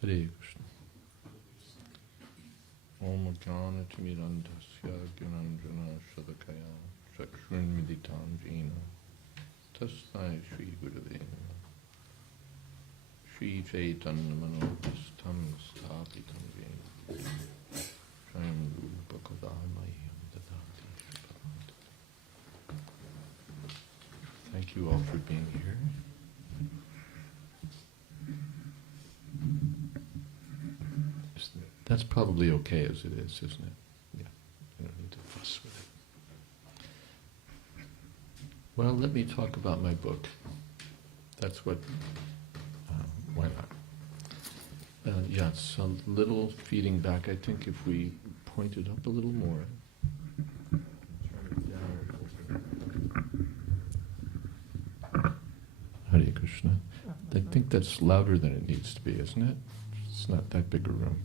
Hare Krishna. Om Jnana Timirandhasya Gyananjana Sadakaya Chakshurmilitam Jena Tasmai Shri Gurave Namaha. Shri Chaitanya Manobhistam Sthapitam Jena Swayam Rupa Kadamahyam Dadati Shripavanta. Thank you all for being here. That's probably okay as it is, isn't it? Yeah, you don't need to fuss with it. Well, let me talk about my book. That's what, why not? Yeah, it's a little feeding back. I think if we point it up a little more. Turn it down. Hare Krishna. I think that's louder than it needs to be, isn't it? It's not that big a room.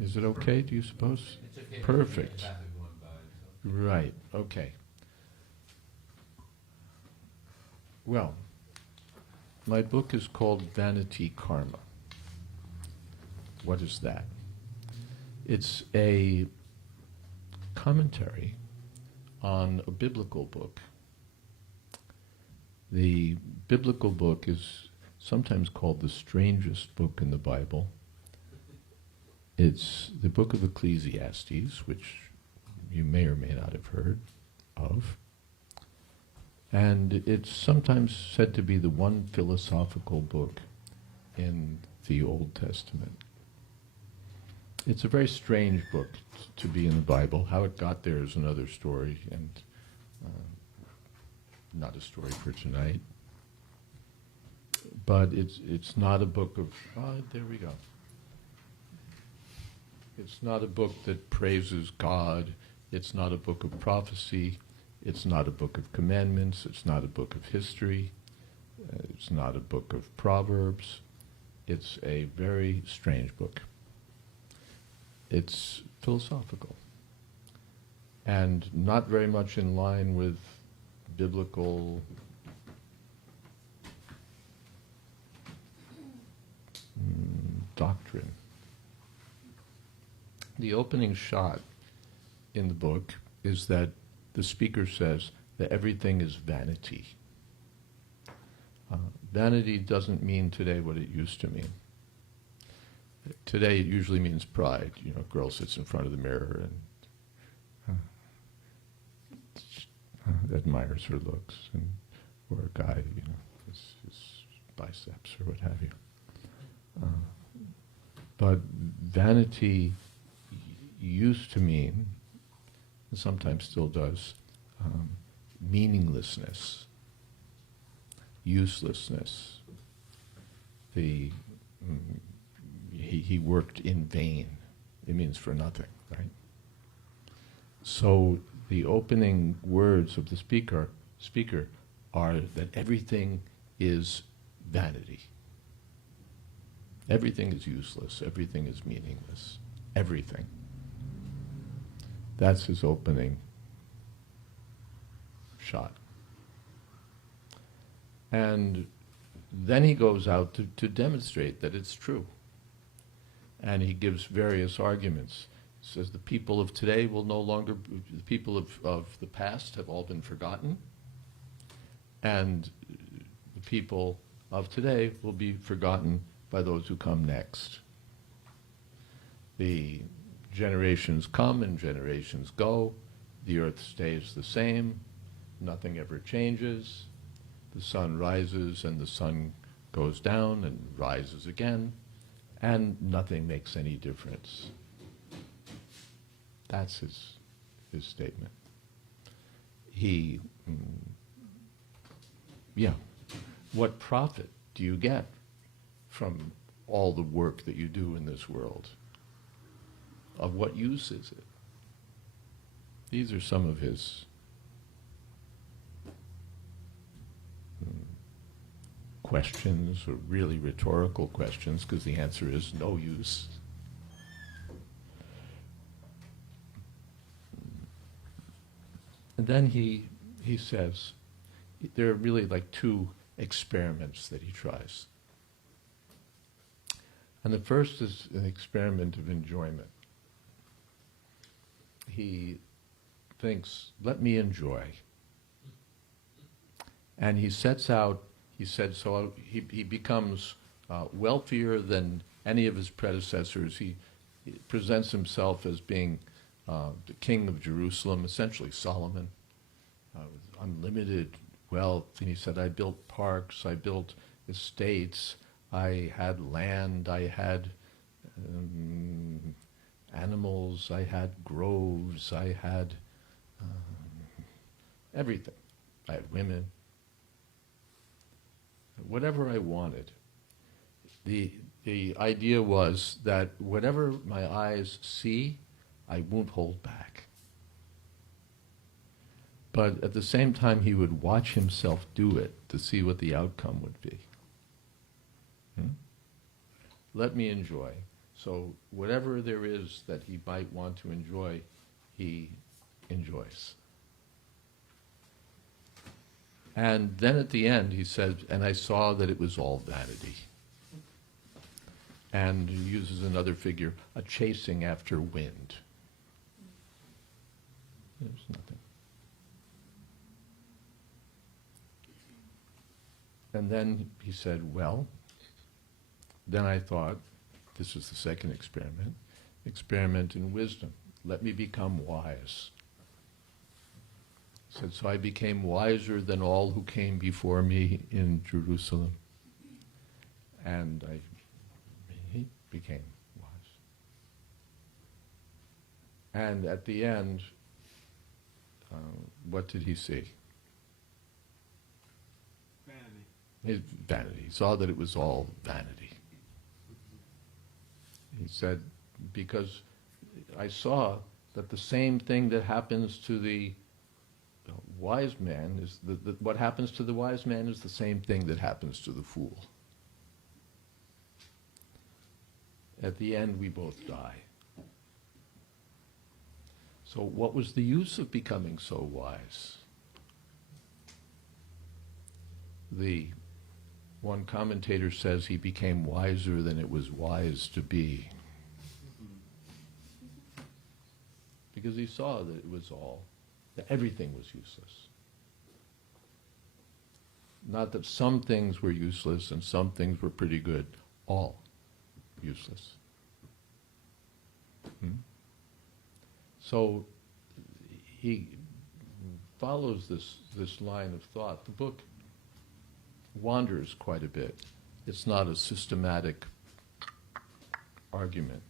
Is it okay, do you suppose? It's okay. Perfect. By, so. Right, okay. Well, my book is called Vanity Karma. What is that? It's a commentary on a biblical book. The biblical book is sometimes called the strangest book in the Bible. It's the book of Ecclesiastes, which you may or may not have heard of. And it's sometimes said to be the one philosophical book in the Old Testament. It's a very strange book to be in the Bible. How it got there is another story, and not a story for tonight. But it's not a book of, there we go. It's not a book that praises God. It's not a book of prophecy. It's not a book of commandments. It's not a book of history. It's not a book of proverbs. It's a very strange book. It's philosophical and not very much in line with biblical doctrine. The opening shot in the book is that the speaker says that everything is vanity. Vanity doesn't mean today what it used to mean. Today it usually means pride. You know, a girl sits in front of the mirror and admires her looks, and or a guy, you know, his biceps or what have you. But vanity used to mean, and sometimes still does, meaninglessness, uselessness. He worked in vain. It means for nothing, right? So the opening words of the speaker are that everything is vanity. Everything is useless. Everything is meaningless. Everything. That's his opening shot. And then he goes out to demonstrate that it's true. And he gives various arguments. He says the people of today will no longer, the people of the past have all been forgotten, and the people of today will be forgotten by those who come next. The generations come and generations go. The earth stays the same. Nothing ever changes. The sun rises and the sun goes down and rises again, and nothing makes any difference. That's his statement. What profit do you get from all the work that you do in this world? Of what use is it? These are some of his questions, or really rhetorical questions, because the answer is no use. And then he says, there are really like two experiments that he tries. And the first is an experiment of enjoyment. He thinks, let me enjoy. And he sets out, he said, so he becomes wealthier than any of his predecessors. He presents himself as being the king of Jerusalem, essentially Solomon, with unlimited wealth. And he said, I built parks, I built estates, I had land, I had animals, I had groves, I had everything. I had women. Whatever I wanted. The idea was that whatever my eyes see, I won't hold back. But at the same time, he would watch himself do it to see what the outcome would be. Let me enjoy. So whatever there is that he might want to enjoy, he enjoys. And then at the end he said, and I saw that it was all vanity. And he uses another figure, a chasing after wind. There's nothing. And then he said, well, then I thought, this is the second experiment in wisdom. Let me become wise. He said, so I became wiser than all who came before me in Jerusalem. And he became wise. And at the end, what did he see? Vanity. He saw that it was all vanity. He said, because I saw that the same thing that happens to the wise man is what happens to the wise man is the same thing that happens to the fool. At the end, we both die. So what was the use of becoming so wise? One commentator says he became wiser than it was wise to be. Because he saw that it was that everything was useless. Not that some things were useless and some things were pretty good. All useless. So he follows this line of thought. The book wanders quite a bit. It's not a systematic argument,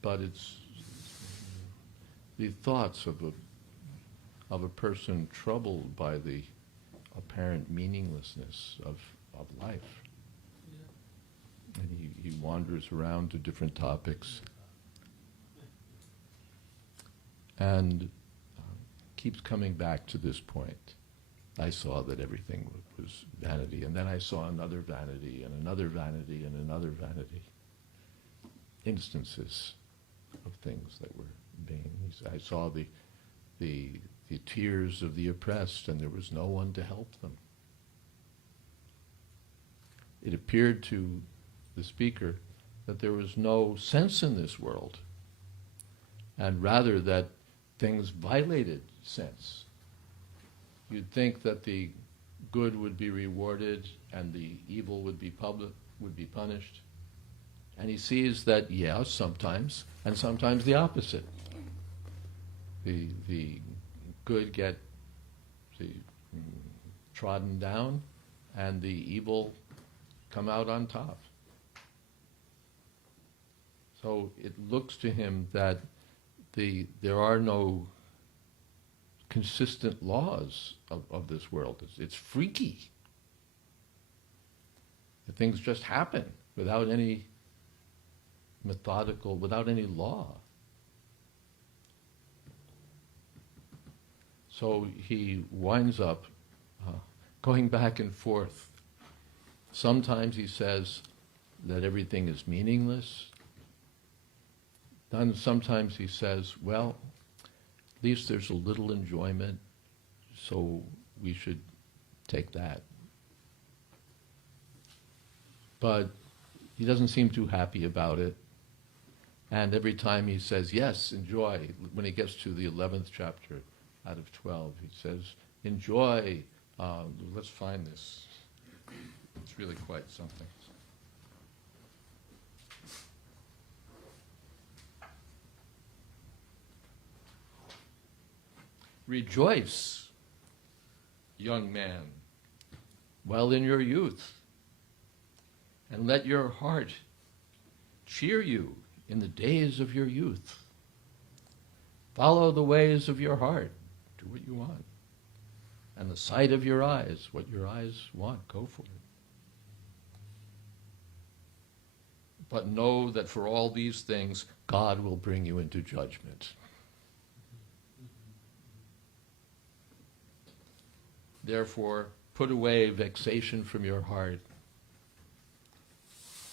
but it's the thoughts of a person troubled by the apparent meaninglessness of life. And he wanders around to different topics and keeps coming back to this point. I saw that everything was vanity, and then I saw another vanity, and another vanity, and another vanity. Instances of things that were being. I saw the tears of the oppressed, and there was no one to help them. It appeared to the speaker that there was no sense in this world, and rather that things violated sense. You'd think that the good would be rewarded and the evil would be punished. And he sees that, sometimes, and sometimes the opposite. The good get trodden down, and the evil come out on top. So it looks to him that there are no consistent laws of this world. It's freaky. Things just happen without any without any law. So he winds up going back and forth. Sometimes he says that everything is meaningless. Then sometimes he says, well, at least there's a little enjoyment, so we should take that. But He doesn't seem too happy about it. And every time he says, yes, enjoy, when he gets to the 11th chapter out of 12, he says, enjoy. Let's find this. It's really quite something. Rejoice, young man, while in your youth, and let your heart cheer you in the days of your youth. Follow the ways of your heart. Do what you want. And the sight of your eyes, what your eyes want, go for it. But know that for all these things, God will bring you into judgment. Therefore, put away vexation from your heart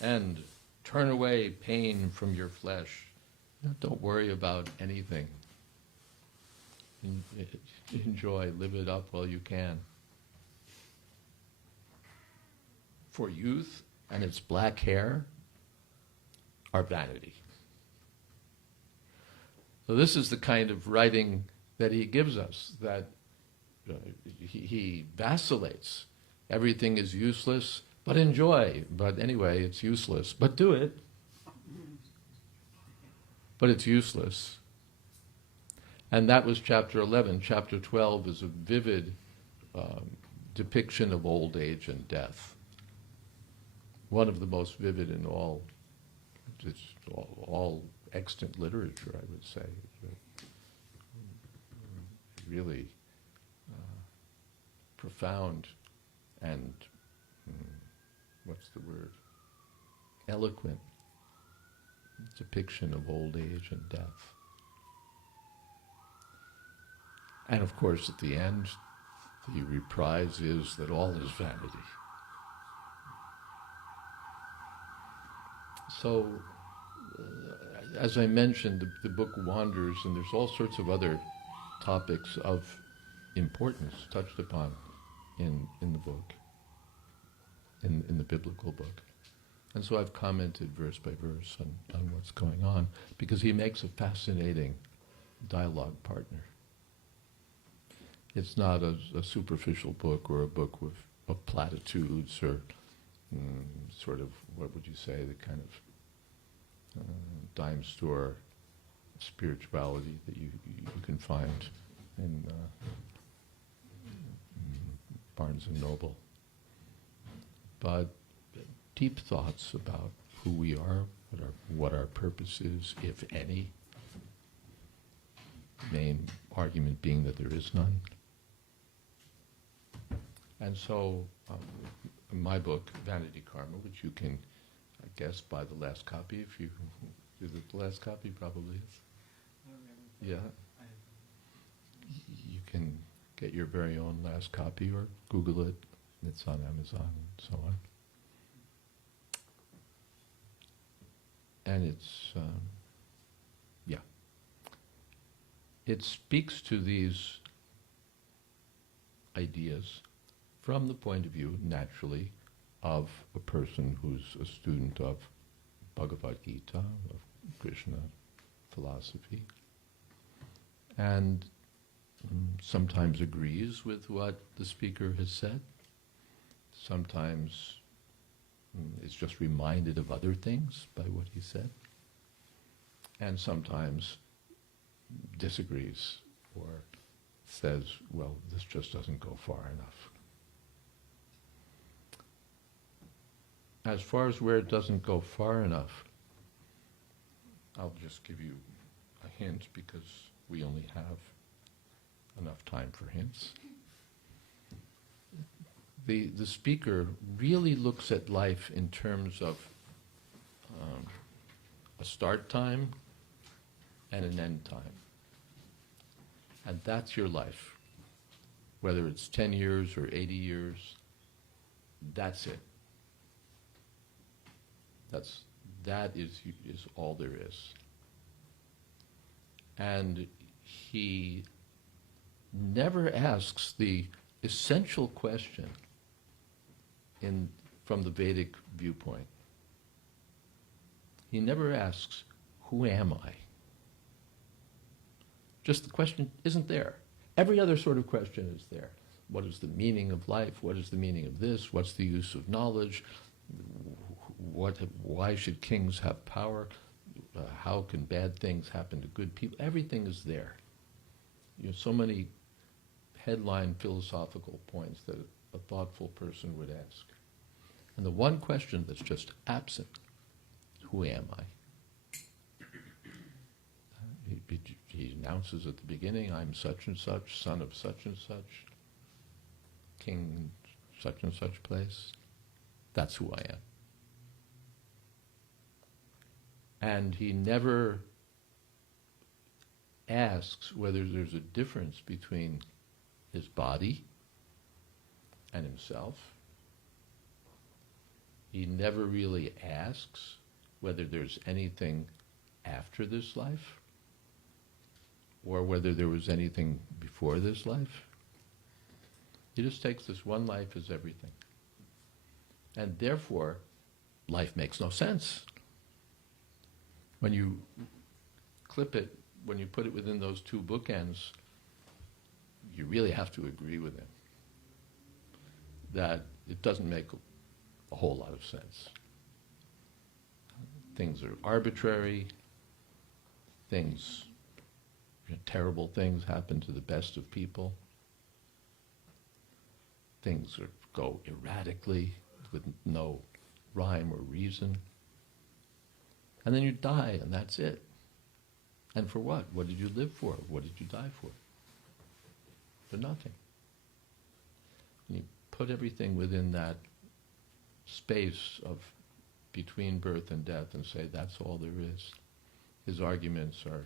and turn away pain from your flesh. Don't worry about anything. Enjoy, live it up while you can. For youth and its black hair are vanity. So this is the kind of writing that he gives us, that he vacillates. Everything is useless, but enjoy. But anyway, it's useless. But do it. But it's useless. And that was chapter 11. Chapter 12 is a vivid depiction of old age and death. One of the most vivid in all extant literature, I would say. Really profound and, what's the word? Eloquent depiction of old age and death. And of course, at the end, the reprise is that all is vanity. So, as I mentioned, the book wanders, and there's all sorts of other topics of importance touched upon in the book, in the biblical book. And so I've commented verse by verse on what's going on, because he makes a fascinating dialogue partner. It's not a superficial book or a book of platitudes or sort of, what would you say, the kind of dime store spirituality that you can find in Barnes and Noble. But deep thoughts about who we are, what our purpose is, if any. Main argument being that there is none. And so, my book, Vanity Karma, which you can, I guess, buy the last copy if you... Is it the last copy? Probably is. Yeah. You can get your very own last copy or Google it. It's on Amazon and so on. And it's, it speaks to these ideas from the point of view, naturally, of a person who's a student of Bhagavad Gita, of Krishna philosophy, and sometimes agrees with what the speaker has said, sometimes is just reminded of other things by what he said, and sometimes disagrees or says, well, this just doesn't go far enough. As far as where it doesn't go far enough, I'll just give you a hint because we only have enough time for hints. The speaker really looks at life in terms of a start time and an end time. And that's your life. Whether it's 10 years or 80 years, that's it. That is all there is. And he never asks the essential question from the Vedic viewpoint. he never asks, who am I? Just the question isn't there. Every other sort of question is there. What is the meaning of life? What is the meaning of this? What's the use of knowledge? Why should kings have power? How can bad things happen to good people? Everything is there. So many headline philosophical points that a thoughtful person would ask. And the one question that's just absent, who am I? He announces at the beginning, I'm such and such, son of such and such, king in such and such place. That's who I am. And he never asks whether there's a difference between his body and himself. He never really asks whether there's anything after this life or whether there was anything before this life. He just takes this one life as everything. And therefore, life makes no sense. When you clip it, when you put it within those two bookends, you really have to agree with him that it doesn't make a whole lot of sense. Things are arbitrary, terrible things happen to the best of people. Things go erratically with no rhyme or reason. And then you die, and that's it. And for what? What did you live for? What did you die for? For nothing. And you put everything within that space of between birth and death and say that's all there is. His arguments are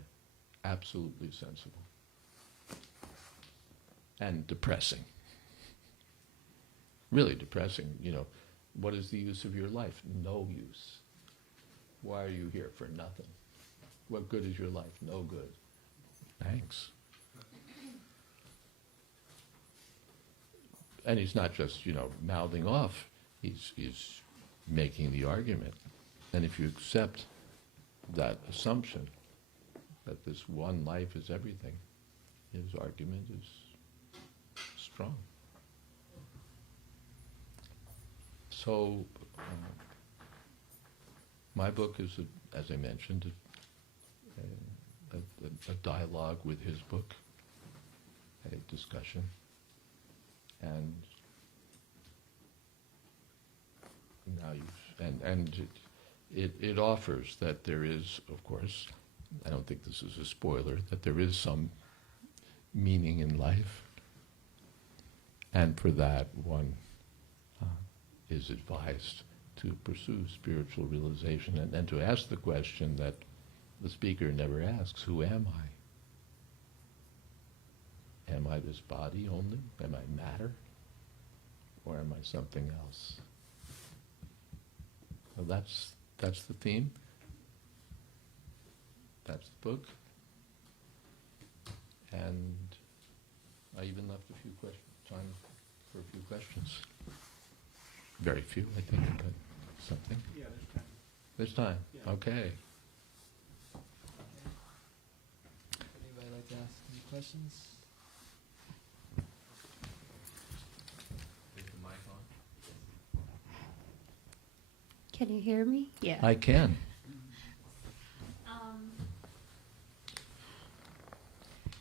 absolutely sensible and depressing. Really depressing. What is the use of your life? No use. Why are you here? For nothing. What good is your life? No good. Thanks. And he's not just, mouthing off. He's making the argument. And if you accept that assumption, that this one life is everything, his argument is strong. So, my book is, as I mentioned, a dialogue with his book, a discussion, and now it offers that there is, of course, I don't think this is a spoiler, that there is some meaning in life, and for that one is advised to pursue spiritual realization and to ask the question that the speaker never asks, who am I? Am I this body only? Am I matter? Or am I something else? So that's the theme. That's the book. And I even left a few time for a few questions. Very few, I think, but something. Yeah, there's time. There's time. Yeah. Okay. Anybody like to ask any questions? Is the mic on? Can you hear me? Yeah. I can.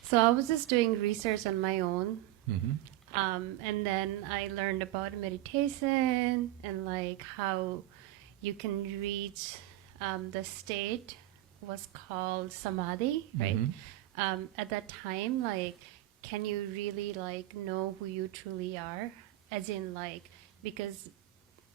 So I was just doing research on my own. Mm-hmm. And then I learned about meditation and like how you can reach the state was called samadhi, right? Mm-hmm. At that time, like, can you really like know who you truly are? As in like, because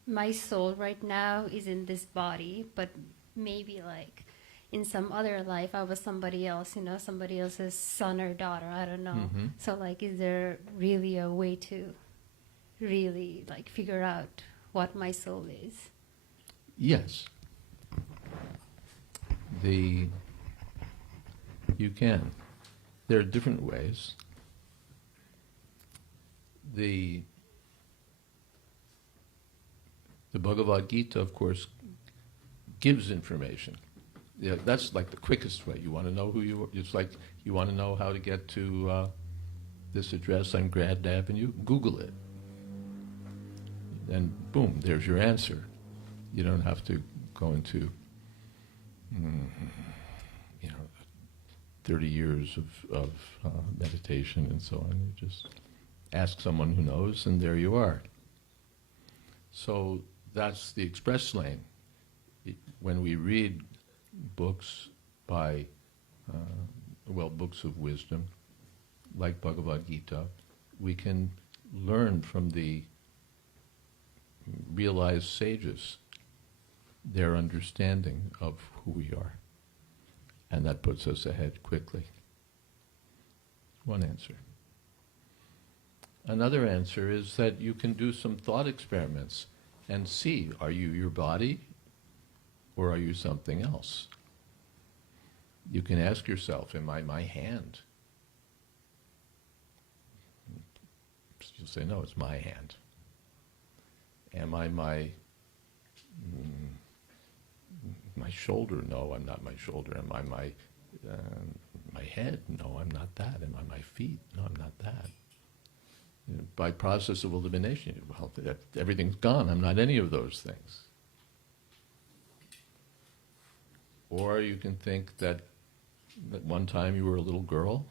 my soul right now is in this body, but maybe like in some other life I was somebody else, somebody else's son or daughter, I don't know. Mm-hmm. So like, is there really a way to really like figure out what my soul is? Yes. You can. There are different ways. The Bhagavad Gita, of course, gives information Yeah, that's like the quickest way. You want to know who you are. It's like you want to know how to get to this address on Grand Avenue. Google it, and boom, there's your answer. You don't have to go into, you know, 30 years of meditation and so on. You just ask someone who knows, and there you are. So that's the express lane. When we read books by, books of wisdom, like Bhagavad Gita, we can learn from the realized sages their understanding of who we are. And that puts us ahead quickly. One answer. Another answer is that you can do some thought experiments and see, are you your body or are you something else? You can ask yourself, am I my hand? You'll say, no, it's my hand. Am I my shoulder? No, I'm not my shoulder. Am I my head? No, I'm not that. Am I my feet? No, I'm not that. You know, by process of elimination, well, everything's gone. I'm not any of those things. Or you can think that one time you were a little girl,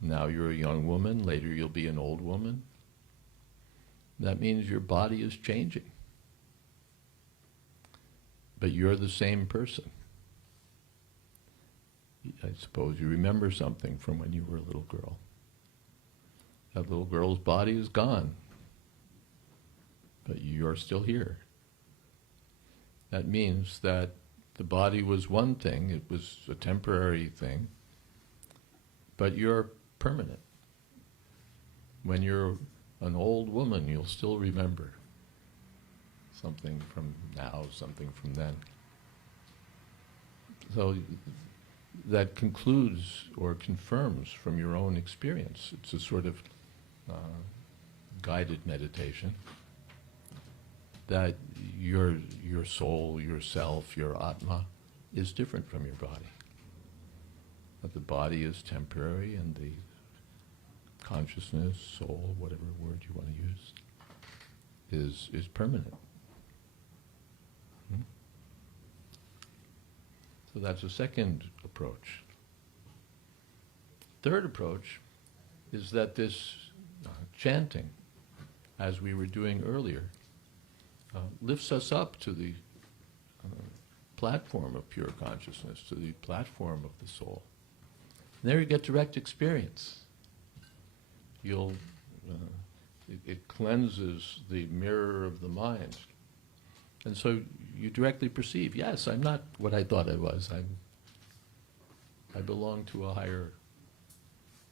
now you're a young woman, later you'll be an old woman. That means your body is changing. But you're the same person. I suppose you remember something from when you were a little girl. That little girl's body is gone, but you're still here. That means that the body was one thing, it was a temporary thing, but you're permanent. When you're an old woman, you'll still remember something from now, something from then. So that concludes or confirms from your own experience. It's a sort of guided meditation that your soul, yourself, your Atma is different from your body. That the body is temporary and the consciousness, soul, whatever word you want to use, is permanent. So that's a second approach. Third approach is that this chanting, as we were doing earlier, lifts us up to the platform of pure consciousness, to the platform of the soul. And there you get direct experience. It cleanses the mirror of the mind. And so you directly perceive, yes, I'm not what I thought I was. I belong to a higher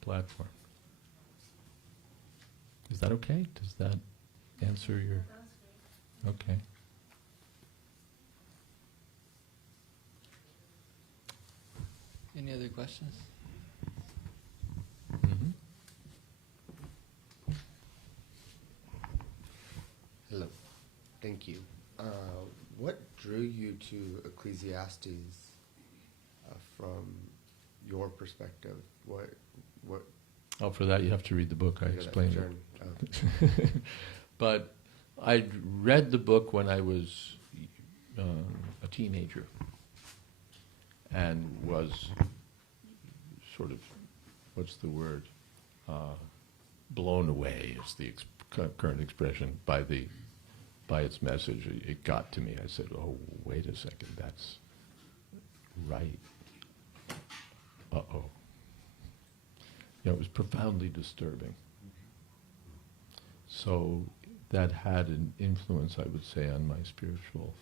platform. Is that okay? Does that answer your... Okay. Any other questions? Mm-hmm. Hello. Thank you. What drew you to Ecclesiastes from your perspective? What? Oh, for that you have to read the book. I explained it. But I read the book when I was a teenager and was sort of, what's the word, blown away is the current expression by its message. It got to me. I said, oh, wait a second, that's right. Uh-oh. It was profoundly disturbing. So that had an influence, I would say, on my spiritual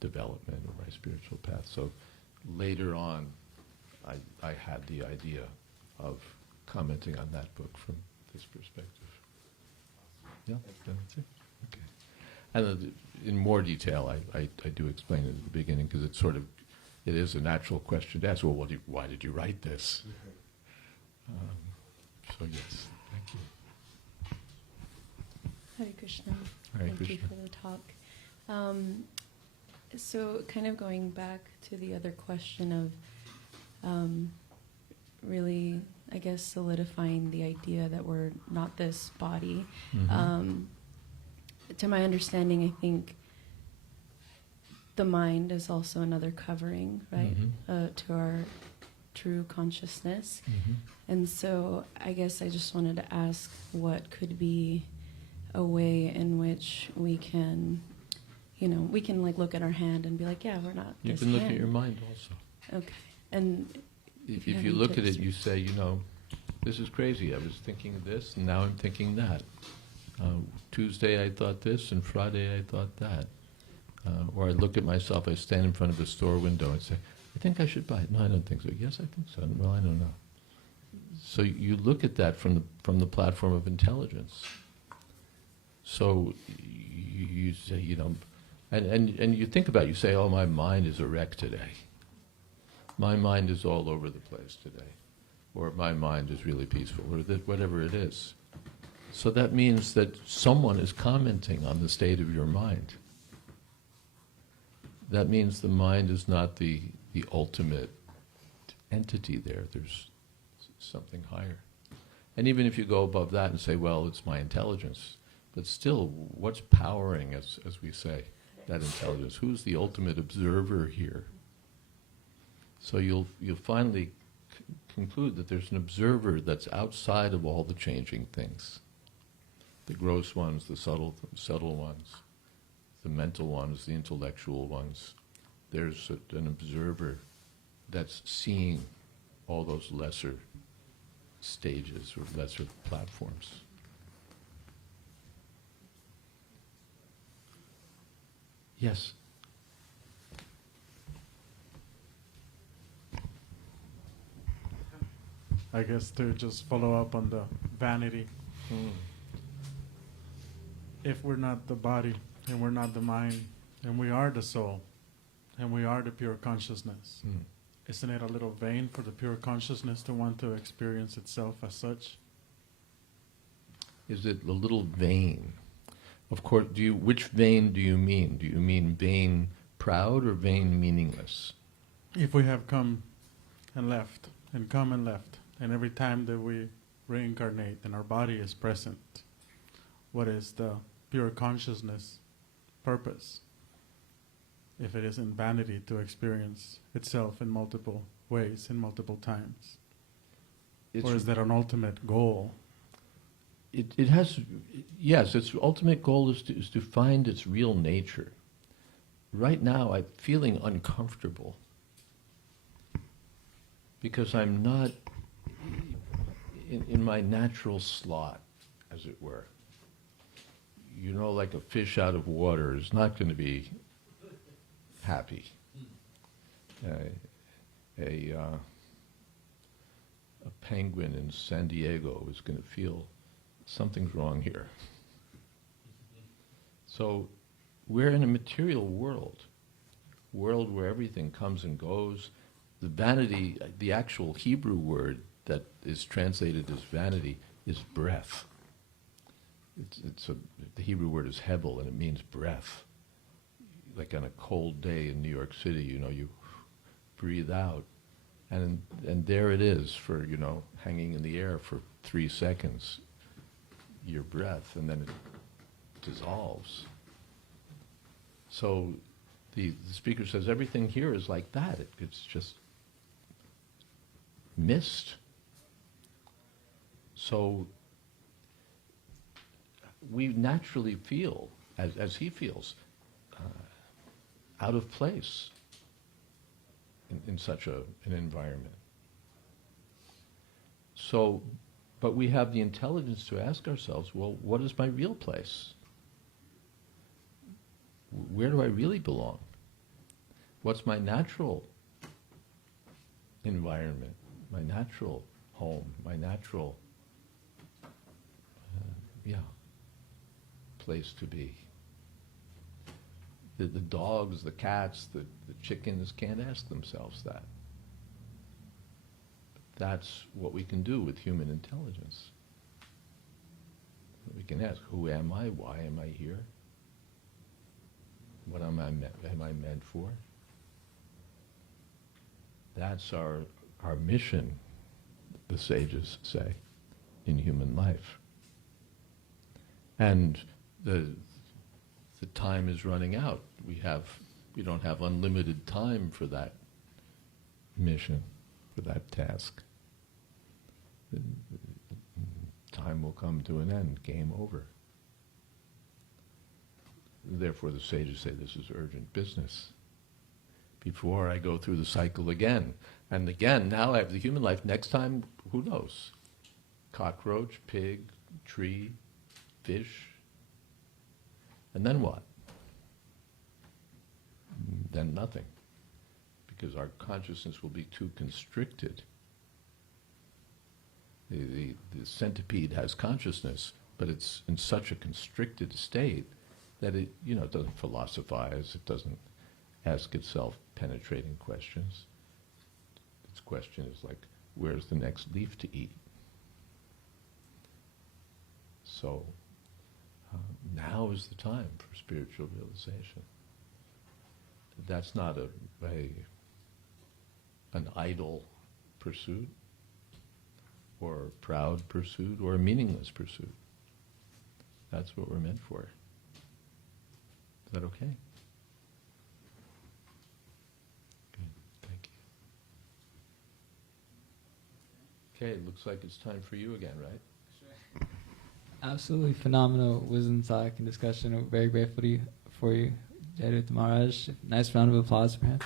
development or my spiritual path. So later on, I had the idea of commenting on that book from this perspective. Yeah, that's it. Okay. And in more detail, I do explain it at the beginning because it's sort of, it is a natural question to ask. Well, why did you write this? So yes, thank you. Hare Krishna. Hare Thank Krishna. you for the talk. So kind of going back to the other question of really, I guess, solidifying the idea that we're not this body. To my understanding, I think the mind is also another covering, right, to our true consciousness. And so I guess I just wanted to ask what could be a way in which we can, you know, we can like look at our hand and be like, yeah, we're not You this can look hand. at your mind also. Okay. And If you have you any look at tips it, you say, you know, this is crazy. I was thinking of this, and now I'm thinking that. Tuesday I thought this, and Friday I thought that. Or I look at myself, I stand in front of a store window and say, I think I should buy it. No, I don't think so. Yes, I think so. Well, I don't know. So you look at that from the platform of intelligence. So you say, you know, and you think about it, you say, oh, my mind is a wreck today. My mind is all over the place today. Or my mind is really peaceful, or whatever it is. So that means that someone is commenting on the state of your mind. That means the mind is not the ultimate entity there. There's something higher. And even if you go above that and say, well, it's my intelligence, but still, what's powering, as we say, that intelligence? Who's the ultimate observer here? So you'll finally conclude that there's an observer that's outside of all the changing things. The gross ones, the subtle ones, the mental ones, the intellectual ones. There's an observer that's seeing all those lesser stages or lesser platforms. Yes. I guess to just follow up on the vanity. If we're not the body, and we're not the mind, and we are the soul, and we are the pure consciousness, isn't it a little vain for the pure consciousness to want to experience itself as such? Is it a little vain? Of course, which vain do you mean? Do you mean vain proud or vain meaningless? If we have come and left, and come and left, and every time that we reincarnate and our body is present, what is the pure consciousness purpose? If it isn't vanity to experience itself in multiple ways, in multiple times? Or is that an ultimate goal? It has, yes, its ultimate goal is to find its real nature. Right now I'm feeling uncomfortable because I'm not in my natural slot, as it were. You know, like a fish out of water is not going to be happy. A penguin in San Diego is going to feel something's wrong here. So we're in a material world where everything comes and goes. The vanity, the actual Hebrew word that is translated as vanity is breath. The Hebrew word is hevel, and it means breath. Like on a cold day in New York City, you know, you breathe out, and there it is for, you know, hanging in the air for 3 seconds, your breath, and then it dissolves. So the speaker says everything here is like that. It's just mist. So we naturally feel, as he feels, out of place in such an environment. So, but we have the intelligence to ask ourselves, well, what is my real place? Where do I really belong? What's my natural environment, my natural home, my natural place to be? The dogs, the cats, the chickens can't ask themselves that. That's what we can do with human intelligence. We can ask, who am I? Why am I here? What am I meant for? That's our mission, the sages say, in human life. And the time is running out. We don't have unlimited time for that mission, for that task. Time will come to an end, game over. Therefore the sages say this is urgent business. Before I go through the cycle again, and again, now I have the human life, next time, who knows? Cockroach, pig, tree, fish, and then what? Then nothing, because our consciousness will be too constricted. The centipede has consciousness, but it's in such a constricted state that it doesn't philosophize, it doesn't ask itself penetrating questions. Its question is like, where's the next leaf to eat? So now is the time for spiritual realization. That's not an idle pursuit, or a proud pursuit, or a meaningless pursuit. That's what we're meant for. Is that okay? Good, thank you. Okay, it looks like it's time for you again, right? Sure. Absolutely phenomenal wisdom talk and discussion. We're very grateful for you, Jayadvaita Maharaj. Nice round of applause for him.